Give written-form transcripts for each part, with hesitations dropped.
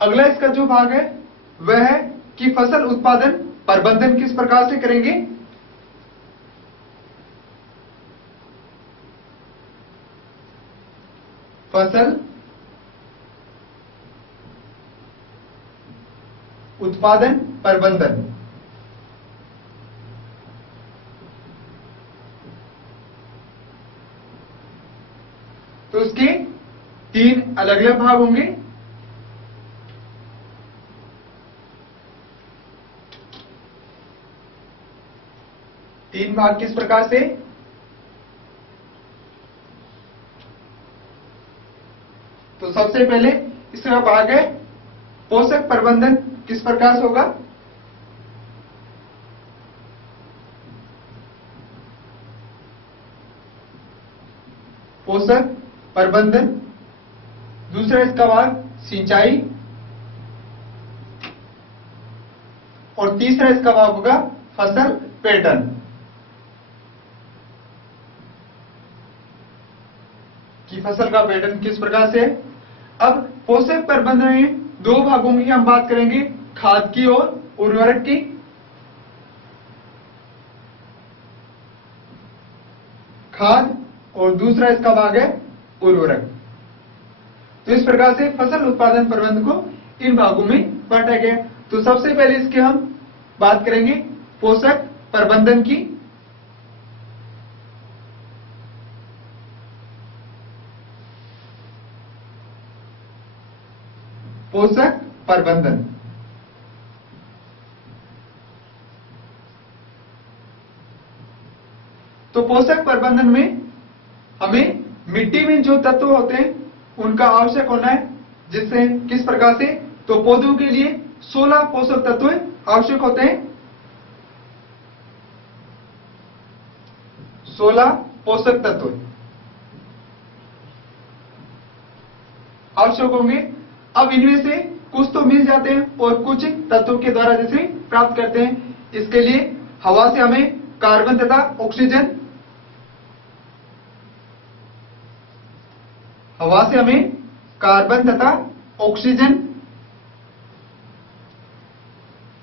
अगला इसका जो भाग है वह है कि फसल उत्पादन प्रबंधन किस प्रकार से करेंगे। फसल उत्पादन प्रबंधन। तो उसके 3 अलग अलग भाग होंगे। तीन भाग किस प्रकार से। तो सबसे पहले इसका भाग है पोषक प्रबंधन किस प्रकार से होगा। पोषक प्रबंधन। दूसरा इसका भाग सिंचाई और तीसरा इसका भाग होगा फसल पैटर्न कि फसल का पैटर्न किस प्रकार से है। अब पोषक प्रबंधन में 2 भागों की हम बात करेंगे, खाद की और उर्वरक की। खाद और दूसरा इसका भाग है उर्वरक। तो इस प्रकार से फसल उत्पादन प्रबंधन को इन भागों में बांटा गया। तो सबसे पहले इसके हम बात करेंगे पोषक प्रबंधन की। पोषक प्रबंधन। तो पोषक प्रबंधन में हमें मिट्टी में जो तत्व होते हैं उनका आवश्यक होना है, जिससे किस प्रकार से। तो पौधों के लिए 16 पोषक तत्व आवश्यक होते हैं। 16 पोषक तत्व आवश्यक होंगे। अब इनमें से कुछ तो मिल जाते हैं और कुछ तत्वों के द्वारा जैसे प्राप्त करते हैं। इसके लिए हवा से हमें कार्बन तथा ऑक्सीजन, हवा से हमें कार्बन तथा ऑक्सीजन,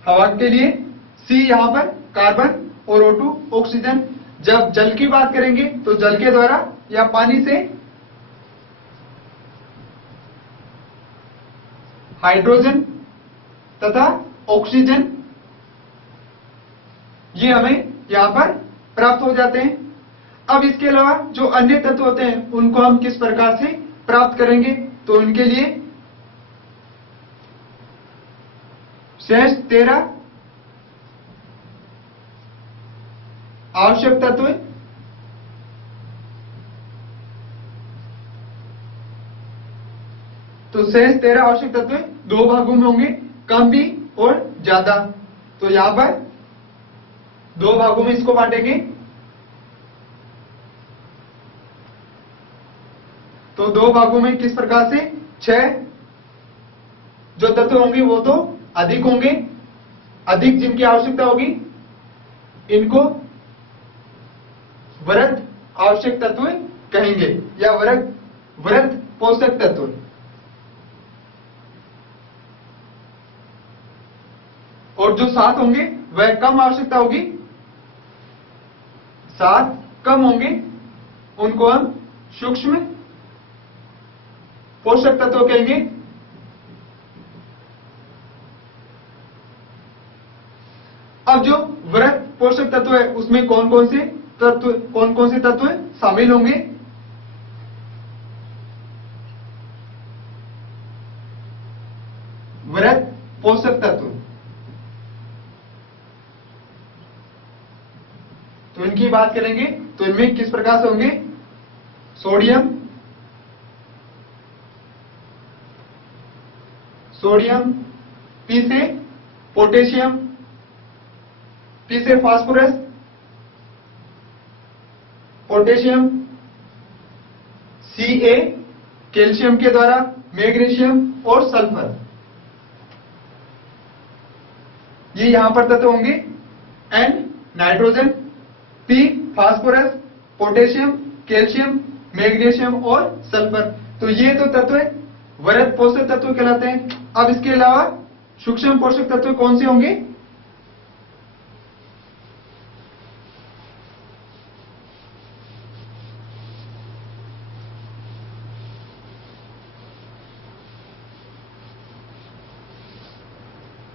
हवा के लिए सी यहां पर कार्बन और O2 ऑक्सीजन। जब जल की बात करेंगे तो जल के द्वारा या पानी से हाइड्रोजन तथा ऑक्सीजन, ये हमें यहां पर प्राप्त हो जाते हैं। अब इसके अलावा जो अन्य तत्व होते हैं उनको हम किस प्रकार से प्राप्त करेंगे। तो उनके लिए शेष 13 आवश्यक तत्व। तो शेष 13 आवश्यक तत्व 2 भागों में होंगे, कम भी और ज्यादा। तो यहां पर 2 भागों में इसको बांटेंगे। तो 2 भागों में किस प्रकार से 6 जो तत्व होंगे वो तो अधिक होंगे, अधिक जिनकी आवश्यकता होगी इनको वृहद आवश्यक तत्व कहेंगे या वृहद पोषक तत्व। और जो 7 होंगे वह कम आवश्यकता होगी, 7 कम होंगे, उनको हम सूक्ष्म पोषक तत्व कहेंगे। अब जो वृहद पोषक तत्व है उसमें कौन कौन से तत्व शामिल होंगे। वृहद पोषक तत्व, तो इनकी बात करेंगे तो इनमें किस प्रकार से होंगे। सोडियम, पी से पोटेशियम, पी से फास्फोरस, पोटेशियम, Ca कैल्शियम के द्वारा मैग्नीशियम और सल्फर, ये यहां पर तत्व होंगे। N nitrogen, P phosphorus, potassium, calcium, magnesium और सल्फर। तो ये तो तत्व वृहद पोषक तत्व कहलाते हैं। अब इसके अलावा सूक्ष्म पोषक तत्व कौन से होंगे?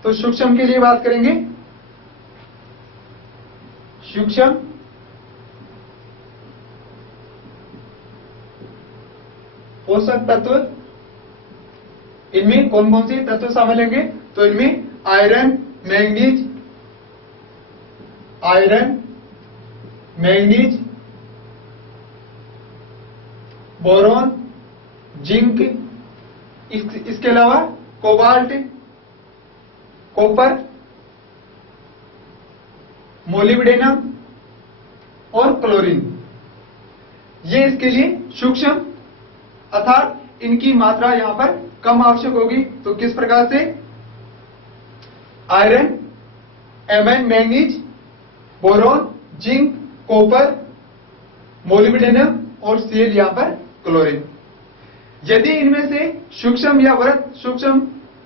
तो सूक्ष्म के लिए बात करेंगे। सूक्ष्म पोषक तत्व, इनमें कौन कौन से तत्व शामिल होंगे? तो इनमें आयरन, मैंगनीज, बोरॉन, जिंक, इसके अलावा कोबाल्ट, कॉपर, मोलिब्डेनम और क्लोरीन। ये इसके लिए सूक्ष्म, अर्थात इनकी मात्रा यहां पर कम आवश्यक होगी। तो किस प्रकार से? Iron, manganese, boron, zinc, copper, molybdenum और Cl यहां पर क्लोरीन। यदि इनमें से सूक्ष्म या वृहद सूक्ष्म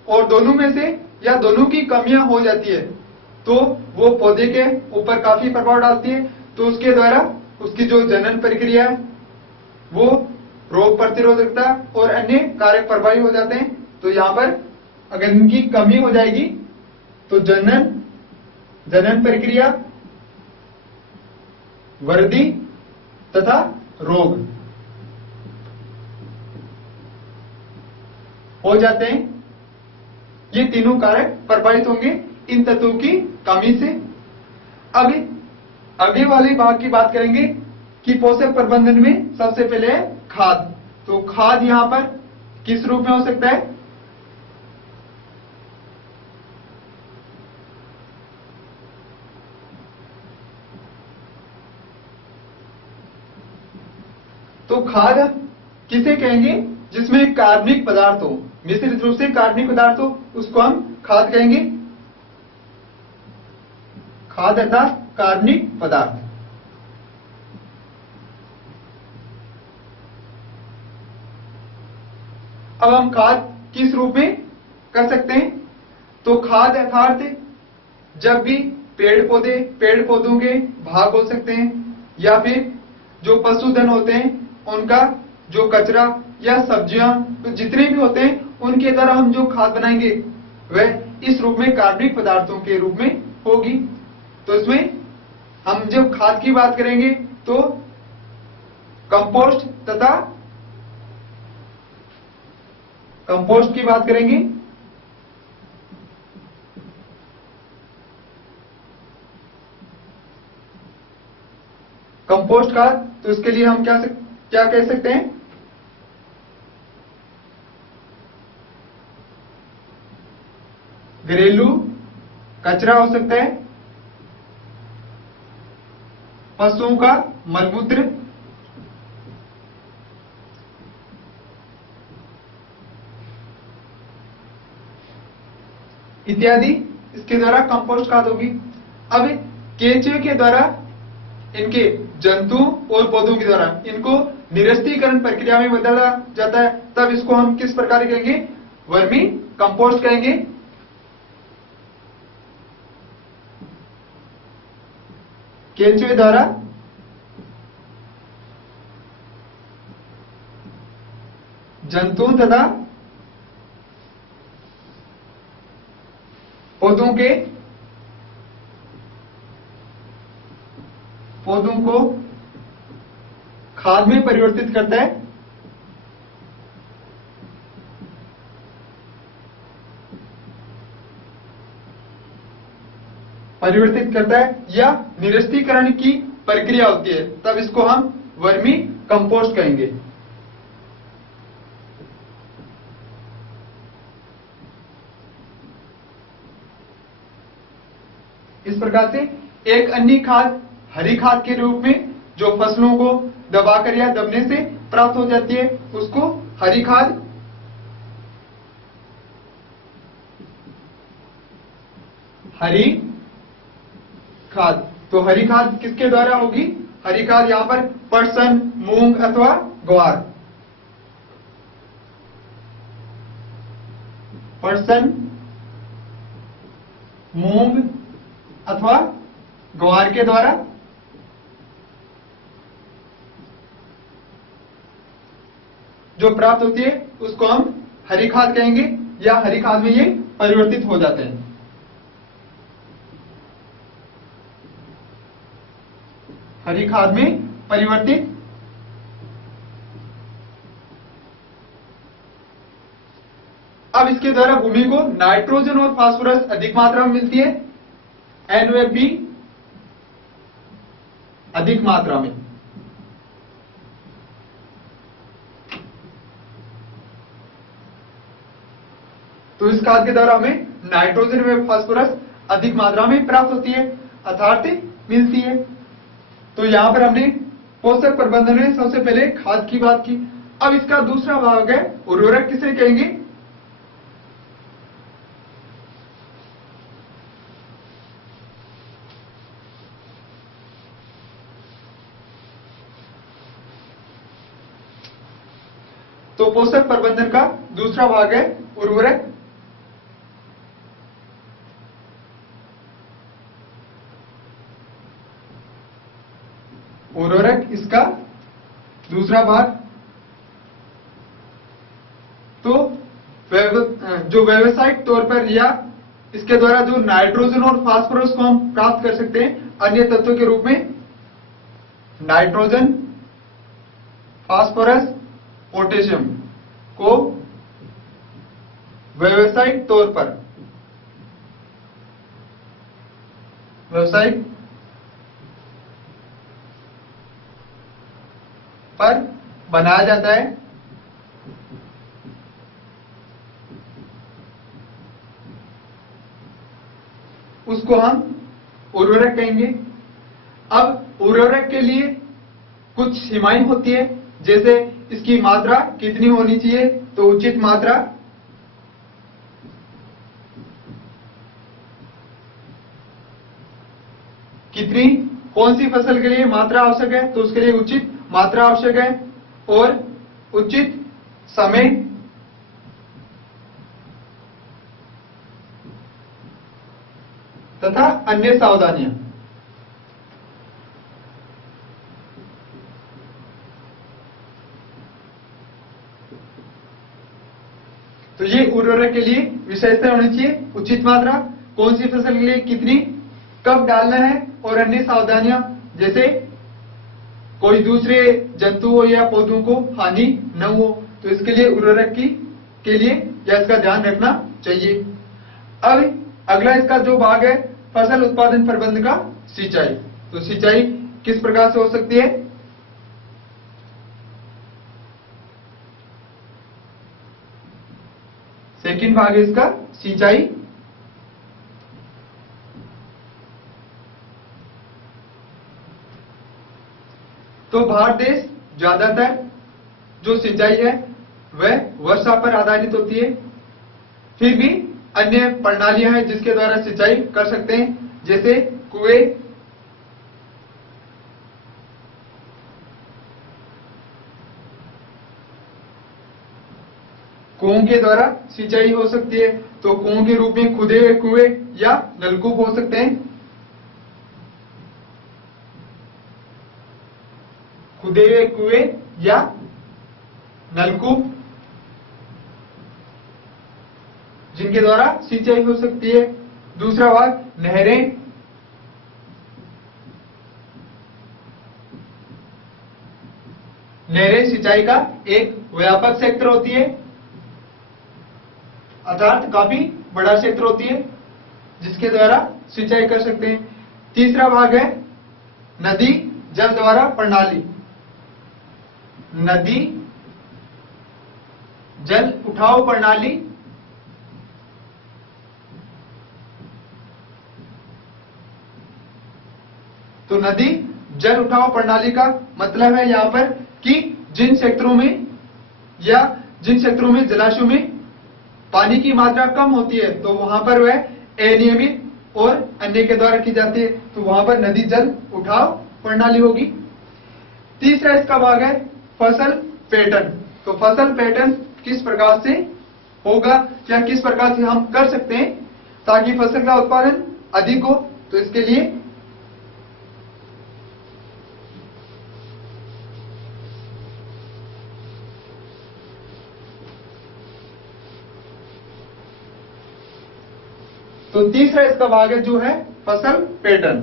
और दोनों में से या दोनों की कमियां हो जाती है तो वो पौधे के ऊपर काफी प्रभाव डालती है। तो उसके द्वारा उसकी जो जनन प्रक्रिया है वो रोग प्रतिरोधकता और अन्य कारक प्रभावी हो जाते हैं। तो यहाँ पर अगर इनकी कमी हो जाएगी तो जनन प्रक्रिया, वृद्धि तथा रोग हो जाते हैं। ये तीनों कारक प्रभावित होंगे इन तत्वों की कमी से। अब अगले वाले भाग की बात करेंगे कि पोषक प्रबंधन में सबसे पहले है खाद। तो खाद यहां पर किस रूप में हो सकता है? तो खाद किसे कहेंगे? जिसमें कार्बनिक पदार्थ हो, मिश्रित रूप से कार्बनिक पदार्थ हो, उसको हम खाद कहेंगे। खाद अर्थात कार्बनिक पदार्थ। अब हम खाद किस रूप में कर सकते हैं? तो खाद अर्थात जब भी पेड़ पौधों के भाग हो सकते हैं या फिर जो पशुधन होते हैं उनका जो कचरा या सब्जियां, तो जितने भी होते हैं उनके द्वारा हम जो खाद बनाएंगे वह इस रूप में कार्बनिक पदार्थों के रूप में होगी। तो इसमें हम जब खाद की बात करेंगे तो कंपोस्ट की बात करेंगे। कंपोस्ट खाद, तो इसके लिए हम क्या कह सकते हैं? घरेलू कचरा हो सकता है, पशुओं का मलमूत्र, इत्यादि इसके द्वारा कंपोस्ट खाद होगी। अब केंचुए के द्वारा इनके जंतु और पौधों के द्वारा इनको निरस्तीकरण प्रक्रिया में बदला जाता है, तब इसको हम किस प्रकार कहेंगे? वर्मी कंपोस्ट कहेंगे। केंचुए द्वारा जंतुओं तथा पौधों को खाद में परिवर्तित करता है। या निरस्तीकरण की प्रक्रिया होती है, तब इसको हम वर्मी कंपोस्ट कहेंगे। इस प्रकार से एक अन्य खाद हरी खाद के रूप में जो फसलों को दबाकर या दबने से प्राप्त हो जाती है उसको हरी खाद, तो हरी खाद किसके द्वारा होगी? हरी खाद यहां पर पटसन, मूंग अथवा ग्वार, पटसन, मूंग अथवा ग्वार के द्वारा जो प्राप्त होती है उसको हम हरी खाद कहेंगे, या हरी खाद में ये परिवर्तित हो जाते हैं। हरी खाद में परिवर्तित। अब इसके द्वारा भूमि को नाइट्रोजन और फास्फोरस अधिक मात्रा में मिलती है, NOFB अधिक मात्रा में। तो इस खाद के द्वारा हमें नाइट्रोजन व फास्फोरस अधिक मात्रा में प्राप्त होती है, अर्थात मिलती है। तो यहां पर हमने पोषक प्रबंधन में सबसे पहले खाद की बात की। अब इसका दूसरा भाग है उर्वरक, किसे कहेंगे? तो पोषक प्रबंधन का दूसरा भाग है उर्वरक। उर्वरक इसका दूसरा भाग। तो जो व्यावसायिक तौर पर या इसके द्वारा जो नाइट्रोजन और फास्फोरस को हम प्राप्त कर सकते हैं अन्य तत्वों के रूप में, नाइट्रोजन, फास्फोरस, पोटेशियम को व्यावसायिक तौर पर बनाया जाता है। उसको हम उर्वरक कहेंगे। अब उर्वरक के लिए कुछ सीमाएं होती है, जैसे इसकी मात्रा कितनी होनी चाहिए, तो उचित मात्रा कितनी, कौन सी फसल के लिए मात्रा आवश्यक है, तो उसके लिए उचित मात्रा आवश्यक है, और उचित समय, तथा अन्य सावधानियां। तो ये उर्वरक के लिए विशेषता होनी चाहिए, उचित मात्रा, कौन सी फसल के लिए कितनी, कब डालना है, और अन्य सावधानियां, जैसे कोई दूसरे जंतुओं या पौधों को हानि न हो। तो इसके लिए उर्वरक के लिए या इसका ध्यान रखना चाहिए। अब अगला इसका जो भाग है फसल उत्पादन प्रबंधन का सिंचाई। तो सिंचाई किस प्रकार से हो सकती है? सेकंड भाग है इसका सिंचाई। तो भारत देश ज्यादातर जो सिंचाई है वह वर्षा पर आधारित होती है, फिर भी अन्य प्रणालियां हैं जिसके द्वारा सिंचाई कर सकते हैं, जैसे कुएं, कुओं के द्वारा सिंचाई हो सकती है। तो कुओं के रूप में खुदे हुए कुएं या नलकूप हो सकते हैं। खुदे हुए कुएं या नलकूप जिनके द्वारा सिंचाई हो सकती है। दूसरा भाग नहरें, नहरें सिंचाई का एक व्यापक क्षेत्र होती है, अर्थात काफी बड़ा क्षेत्र होती है जिसके द्वारा सिंचाई कर सकते हैं। तीसरा भाग है नदी जल द्वारा प्रणाली, नदी जल उठाव प्रणाली। तो नदी जल उठाव प्रणाली का मतलब है यहां पर कि जिन क्षेत्रों में जलाशयों में पानी की मात्रा कम होती है तो वहां पर वह अनियमित और अन्य के द्वारा की जाती है, तो वहां पर नदी जल उठाव प्रणाली होगी। तीसरा इसका भाग है फसल पैटर्न। तो फसल पैटर्न किस प्रकार से होगा या किस प्रकार से हम कर सकते हैं ताकि फसल का उत्पादन अधिक हो। तो इसके लिए तो तीसरा इसका भाग है जो है फसल पैटर्न।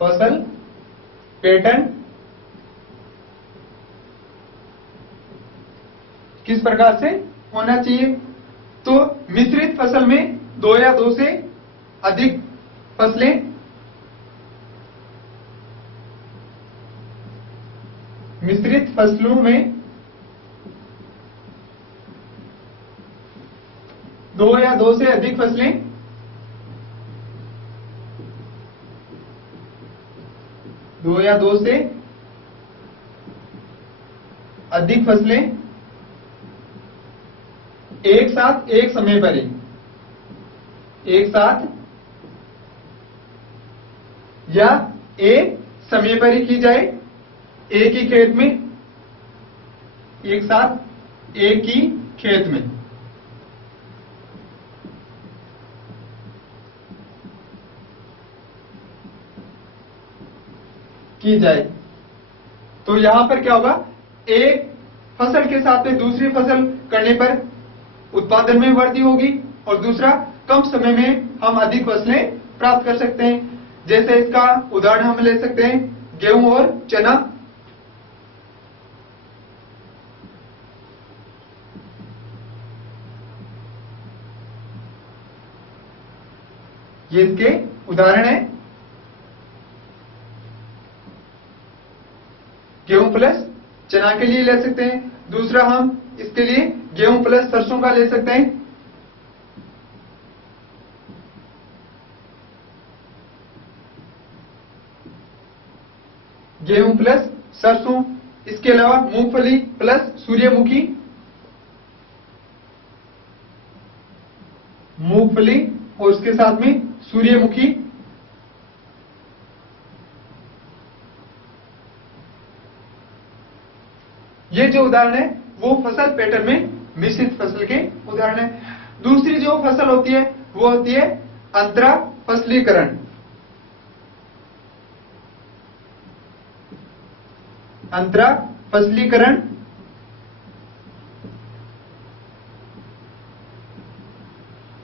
फसल पैटर्न किस प्रकार से होना चाहिए? तो मिश्रित फसल में 2 या 2 से अधिक फसलें, मिश्रित फसलों में 2 या 2 से अधिक फसलें, दो या 2 से अधिक फसलें एक साथ एक समय पर ही, एक साथ या एक समय पर ही की जाए, एक ही खेत में, एक साथ एक ही खेत में की जाए। तो यहां पर क्या होगा, एक फसल के साथ में दूसरी फसल करने पर उत्पादन में वृद्धि होगी और दूसरा कम समय में हम अधिक फसलें प्राप्त कर सकते हैं। जैसे इसका उदाहरण हम ले सकते हैं गेहूं और चना। ये इसके उदाहरण है, गेहूं प्लस चना के लिए ले सकते हैं। दूसरा हम इसके लिए गेहूं प्लस सरसों का ले सकते हैं। गेहूं प्लस सरसों, इसके अलावा मूंगफली प्लस सूर्यमुखी, मूंगफली और उसके साथ में सूर्यमुखी। ये जो उदाहरण है वो फसल पैटर्न में मिश्रित फसल के उदाहरण है। दूसरी जो फसल होती है वो होती है अंतरा फसलीकरण। अंतरा फसलीकरण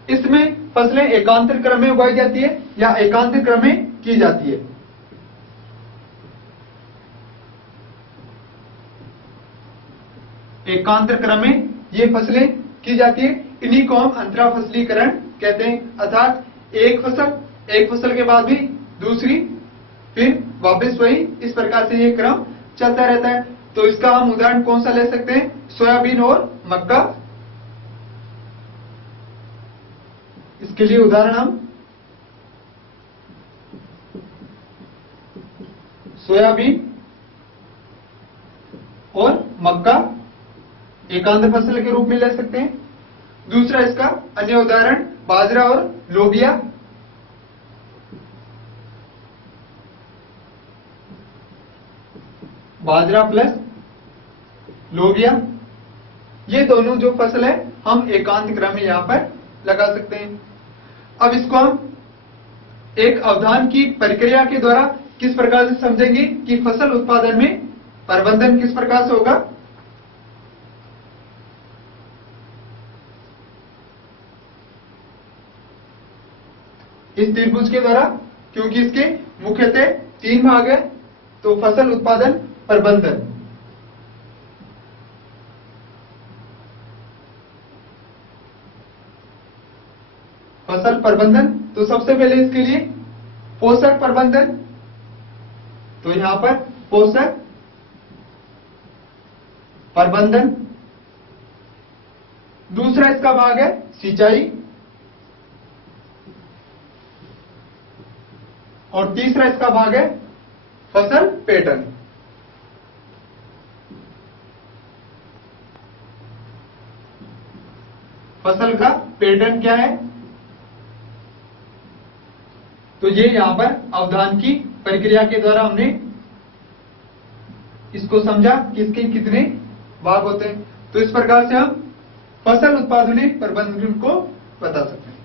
इसमें फसलें एकांतर क्रम में उगाई जाती है या एकांतर क्रम में की जाती है। एकांतर क्रम में ये फसलें की जाती है, इन्हीं को हम अंतरा फसलीकरण कहते हैं। अर्थात एक फसल के बाद भी दूसरी, फिर वापस वही, इस प्रकार से ये क्रम चलता रहता है। तो इसका हम उदाहरण कौन सा ले सकते हैं? सोयाबीन और मक्का। इसके लिए उदाहरण हम सोयाबीन और मक्का एकांतर फसल के रूप में ले सकते हैं। दूसरा इसका अन्य उदाहरण बाजरा और लोबिया। बाजरा प्लस लोबिया, ये दोनों जो फसल है हम एकांत क्रम में यहां पर लगा सकते हैं। अब इसको हम एक अवधान की प्रक्रिया के द्वारा किस प्रकार से समझेंगे कि फसल उत्पादन में प्रबंधन किस प्रकार से होगा। इस त्रिभुज के द्वारा, क्योंकि इसके मुख्यतः 3 भाग है, तो फसल उत्पादन प्रबंधन, फसल प्रबंधन। तो सबसे पहले इसके लिए पोषक प्रबंधन, तो यहां पर पोषक प्रबंधन। दूसरा इसका भाग है सिंचाई, और तीसरा इसका भाग है फसल पैटर्न। फसल का पैटर्न क्या है? तो ये यहां पर अवधान की प्रक्रिया के द्वारा हमने इसको समझा कि इसके कितने भाग होते हैं। तो इस प्रकार से हम फसल उत्पादन प्रबंधन को बता सकते हैं।